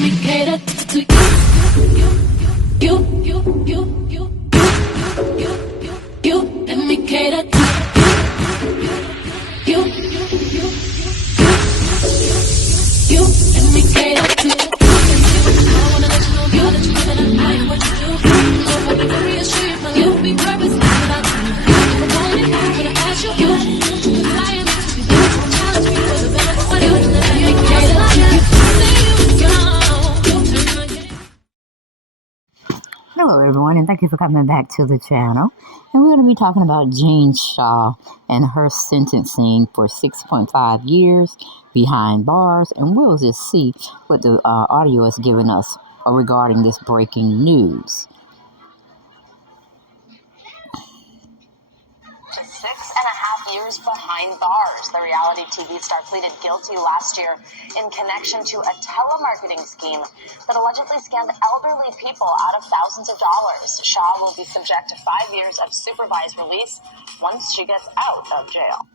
me cater to you. Let me cater to you. Let me cater to you. I wanna let you know, girl, that you know that I like what you do. So if I be reassured, my life will be purpose without you. If I want it, I'm gonna ask you. I am to be there. Challenge me for the better for you. Let me cater to you. Hello everyone, and thank you for coming back to the channel. And we're going to be talking about Jean Shah and her sentencing for 6.5 years behind bars. And we'll just see what the audio is giving us regarding this breaking news. 6.5 years behind bars. The reality TV star pleaded guilty last year in connection to a telemarketing scheme that allegedly scammed elderly people out of thousands of dollars. Shah will be subject to 5 years of supervised release once she gets out of jail.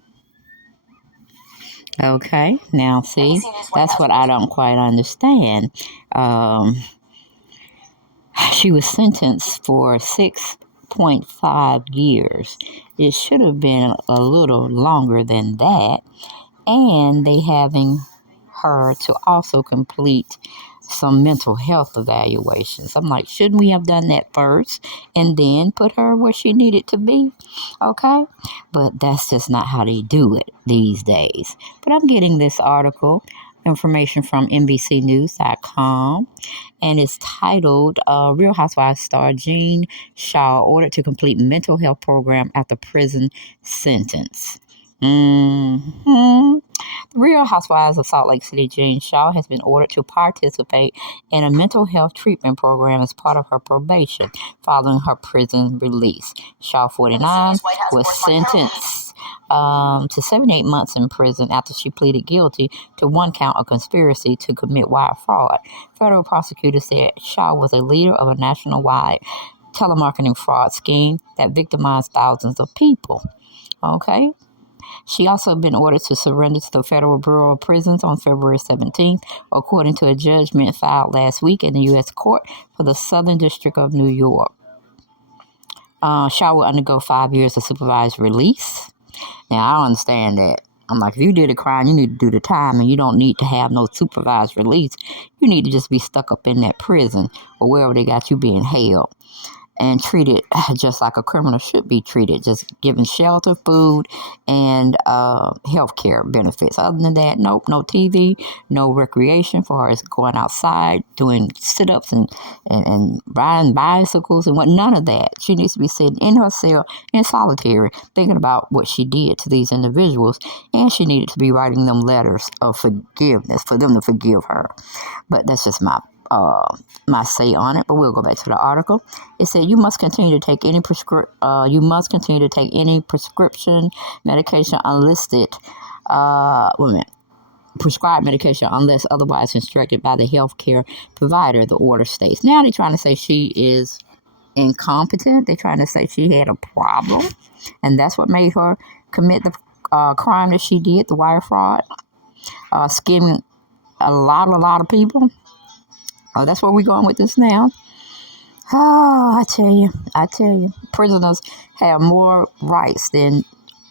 Okay, now see, that's what I don't quite understand. She was sentenced for 6.5 years. It should have been a little longer than that. And they having her to also complete some mental health evaluations. I'm like, shouldn't we have done that first and then put her where she needed to be? Okay, but that's just not how they do it these days. But I'm getting this article information from NBCnews.com, and it's titled Real Housewives star Jean Shah ordered to complete mental health program after prison sentence. Real Housewives of Salt Lake City Jean Shah has been ordered to participate in a mental health treatment program as part of her probation following her prison release. Shah, 49, was sentenced to 78 months in prison after she pleaded guilty to one count of conspiracy to commit wire fraud. Federal prosecutors said Shah was a leader of a nationwide telemarketing fraud scheme that victimized thousands of people. Okay. She also been ordered to surrender to the Federal Bureau of Prisons on February 17th, according to a judgment filed last week in the U.S. Court for the Southern District of New York. Shah will undergo 5 years of supervised release. Now, I don't understand that. I'm like, if you did a crime, you need to do the time, and you don't need to have no supervised release. You need to just be stuck up in that prison or wherever they got you being held, and treated just like a criminal should be treated, just given shelter, food, and health care benefits. Other than that, nope, no TV, no recreation as far as going outside, doing sit-ups and riding bicycles and what, none of that. She needs to be sitting in her cell in solitary, thinking about what she did to these individuals, and she needed to be writing them letters of forgiveness for them to forgive her. But that's just my say on it. But we'll go back to the article. It said you must continue to take any prescription medication unlisted. Prescribed medication unless otherwise instructed by the healthcare provider, the order states. Now they're trying to say she is incompetent. They're trying to say she had a problem, and that's what made her commit the crime that she did, the wire fraud, skimming a lot of people. That's where we're going with this now. Oh, I tell you, prisoners have more rights than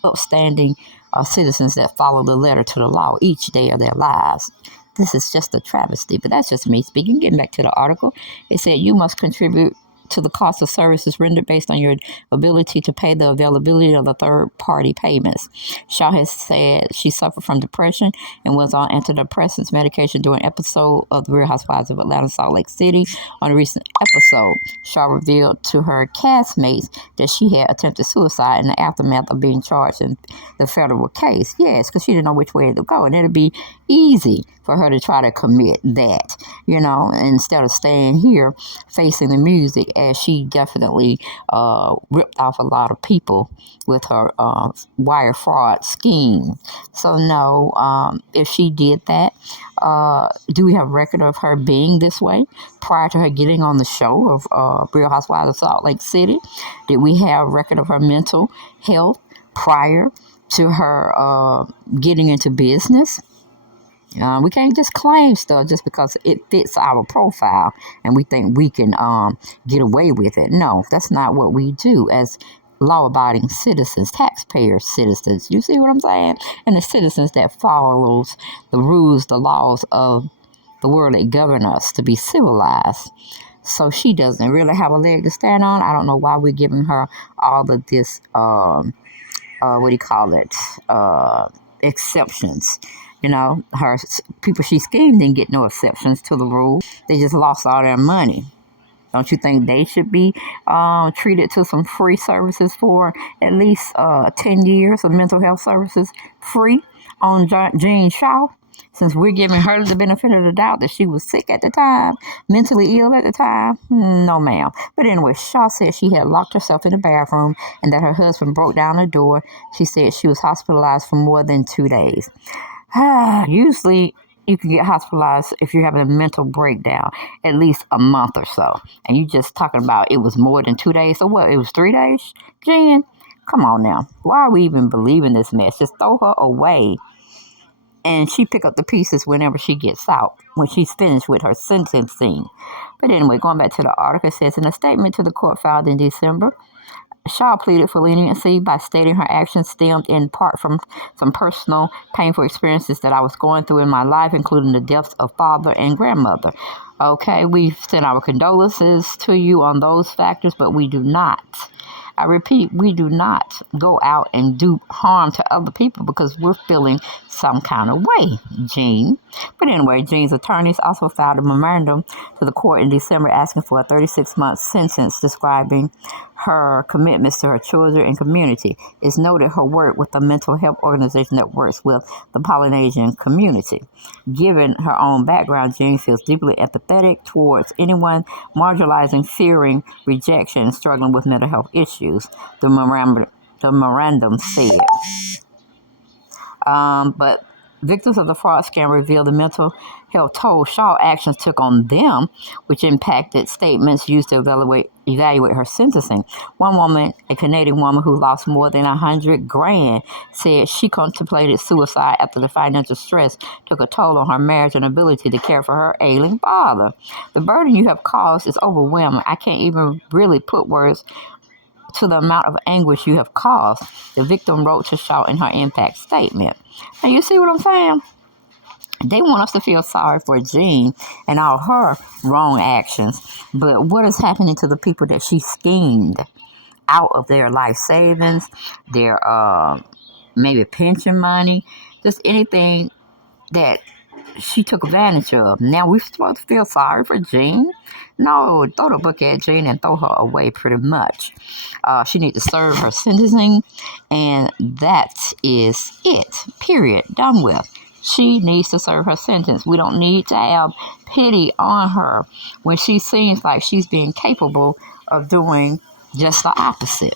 upstanding citizens that follow the letter to the law each day of their lives. This is just a travesty, but that's just me speaking. Getting back to the article, it said you must contribute to the cost of services rendered based on your ability to pay the availability of the third-party payments. Shah has said she suffered from depression and was on antidepressants medication during an episode of The Real Housewives of Atlanta, Salt Lake City. On a recent episode, Shah revealed to her castmates that she had attempted suicide in the aftermath of being charged in the federal case. Yes, because she didn't know which way to go, and it'd be easy for her to try to commit that, instead of staying here facing the music, as she definitely ripped off a lot of people with her wire fraud scheme. So no, if she did that, do we have record of her being this way prior to her getting on the show of Real Housewives of Salt Lake City? Did we have record of her mental health prior to her getting into business? We can't just claim stuff just because it fits our profile and we think we can get away with it. No, that's not what we do as law-abiding citizens, taxpayer citizens. You see what I'm saying? And the citizens that follows the rules, the laws of the world that govern us to be civilized. So she doesn't really have a leg to stand on. I don't know why we're giving her all of this, what do you call it, exceptions. You know, her people she schemed didn't get no exceptions to the rule. They just lost all their money. Don't you think they should be treated to some free services for at least 10 years of mental health services free on Jean Shah? Since we're giving her the benefit of the doubt that she was sick at the time, mentally ill at the time, no ma'am. But anyway, Shah said she had locked herself in the bathroom and that her husband broke down the door. She said she was hospitalized for more than 2 days. Usually you can get hospitalized if you're having a mental breakdown, at least a month or so. And you just talking about it was more than 2 days. So what? It was 3 days, Jen? Come on now. Why are we even believing this mess? Just throw her away. And she pick up the pieces whenever she gets out, when she's finished with her sentencing. But anyway, going back to the article, it says in a statement to the court filed in December, Shah pleaded for leniency by stating her actions stemmed in part from some personal painful experiences that I was going through in my life, including the deaths of father and grandmother. Okay, we've sent our condolences to you on those factors, but we do not. I repeat, we do not go out and do harm to other people because we're feeling some kind of way, Jean. But anyway, Jean's attorneys also filed a memorandum to the court in December asking for a 36-month sentence describing her commitments to her children and community. It's noted her work with the mental health organization that works with the Polynesian community. Given her own background, Jean feels deeply empathetic towards anyone marginalizing, fearing rejection, and struggling with mental health issues, the memorandum said. But victims of the fraud scam revealed the mental health toll Shaw actions took on them, which impacted statements used to evaluate her sentencing. One woman, a Canadian woman who lost more than $100,000, said she contemplated suicide after the financial stress took a toll on her marriage and ability to care for her ailing father. The burden you have caused is overwhelming. I can't even really put words to the amount of anguish you have caused, the victim wrote to Shaw in her impact statement. Now, you see what I'm saying? They want us to feel sorry for Jean and all her wrong actions, but what is happening to the people that she schemed out of their life savings, their maybe pension money, just anything that she took advantage of? Now we're supposed to feel sorry for Jean? No, throw the book at Jean and throw her away pretty much. She needs to serve her sentencing, and that is it. Period. Done with. She needs to serve her sentence. We don't need to have pity on her when she seems like she's being capable of doing just the opposite.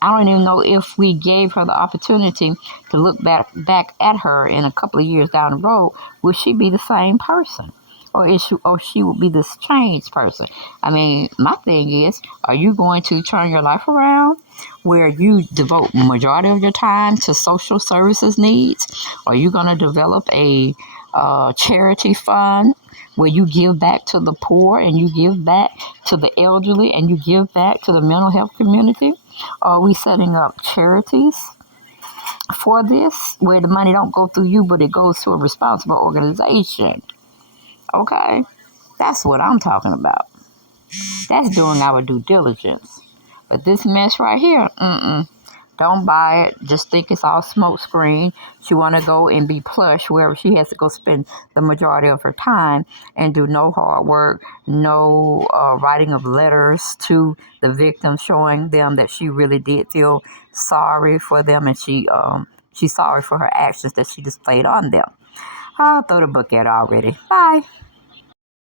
I don't even know if we gave her the opportunity to look back at her in a couple of years down the road, will she be the same person? Or she will be this changed person. I mean, my thing is, are you going to turn your life around where you devote majority of your time to social services needs? Are you going to develop a charity fund where you give back to the poor and you give back to the elderly and you give back to the mental health community? Are we setting up charities for this where the money don't go through you, but it goes to a responsible organization? Okay, that's what I'm talking about. That's doing our due diligence. But this mess right here, don't buy it. Just think it's all smoke screen. She want to go and be plush wherever she has to go spend the majority of her time and do no hard work, no writing of letters to the victims showing them that she really did feel sorry for them and she's sorry for her actions that she displayed on them. I'll throw the book at her already. Bye.